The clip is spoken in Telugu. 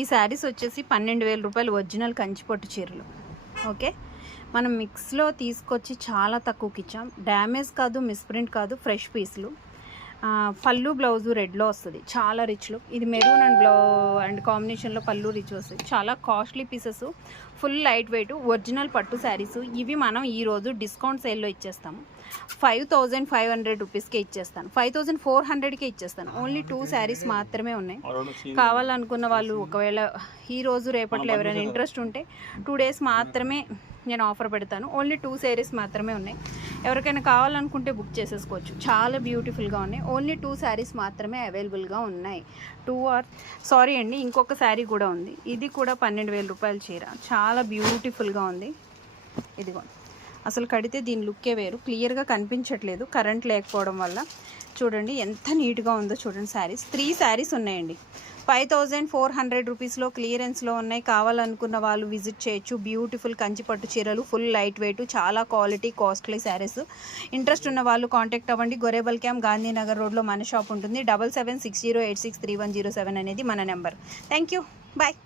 ఈ శారీస్ వచ్చేసి 12,000 రూపాయలు ఒరిజినల్ కంచిపట్టు చీరలు. ఓకే, మనం మిక్స్లో తీసుకొచ్చి చాలా తక్కువకి ఇచ్చాం. డ్యామేజ్ కాదు, మిస్ప్రింట్ కాదు, ఫ్రెష్ పీస్లు. పళ్ళు బ్లౌజు రెడ్లో వస్తుంది, చాలా రిచ్ లుక్. ఇది మెరూన్ అండ్ కాంబినేషన్లో పళ్ళు రిచ్ వస్తుంది. చాలా costly pieces, full light weight original పట్టు శారీస్. ఇవి మనం ఈరోజు డిస్కౌంట్ సేల్లో ఇచ్చేస్తాము. 5,500 రూపీస్కే ఇచ్చేస్తాను, 5,400కే ఇచ్చేస్తాను. ఓన్లీ 2 శారీస్ మాత్రమే ఉన్నాయి. కావాలనుకున్న వాళ్ళు ఒకవేళ ఈరోజు రేపట్లో ఎవరైనా ఇంట్రెస్ట్ ఉంటే 2 డేస్ మాత్రమే నేను ఆఫర్ పెడతాను. ఓన్లీ 2 శారీస్ మాత్రమే ఉన్నాయి. ఎవరికైనా కావాలనుకుంటే బుక్ చేసేసుకోవచ్చు. చాలా బ్యూటిఫుల్గా ఉన్నాయి. ఓన్లీ 2 శారీస్ మాత్రమే అవైలబుల్గా ఉన్నాయి. సారీ అండి, ఇంకొక శారీ కూడా ఉంది. ఇది కూడా 12,000 రూపాయల చీర. చాలా బ్యూటిఫుల్గా ఉంది. ఇదిగో, అసలు కడితే దీని లుక్కే వేరు. క్లియర్గా కనిపించట్లేదు కరెంట్ లేకపోవడం వల్ల. చూడండి ఎంత నీట్గా ఉందో చూడండి. శారీస్ 3 శారీస్ ఉన్నాయండి. 5,400 రూపీస్లో క్లియరెన్స్లో ఉన్నాయి. కావాలనుకున్న వాళ్ళు విజిట్ చేయొచ్చు. బ్యూటిఫుల్ కంచిపట్టు చీరలు, ఫుల్ లైట్ వెయిట్, చాలా క్వాలిటీ, కాస్ట్లీ శారీస్. ఇంట్రెస్ట్ ఉన్న వాళ్ళు కాంటాక్ట్ అవ్వండి. గొరేబల్ క్యాంప్, గాంధీనగర్ రోడ్లో మన షాప్ ఉంటుంది. 7760863107 అనేది మన నెంబర్. Thank you, bye.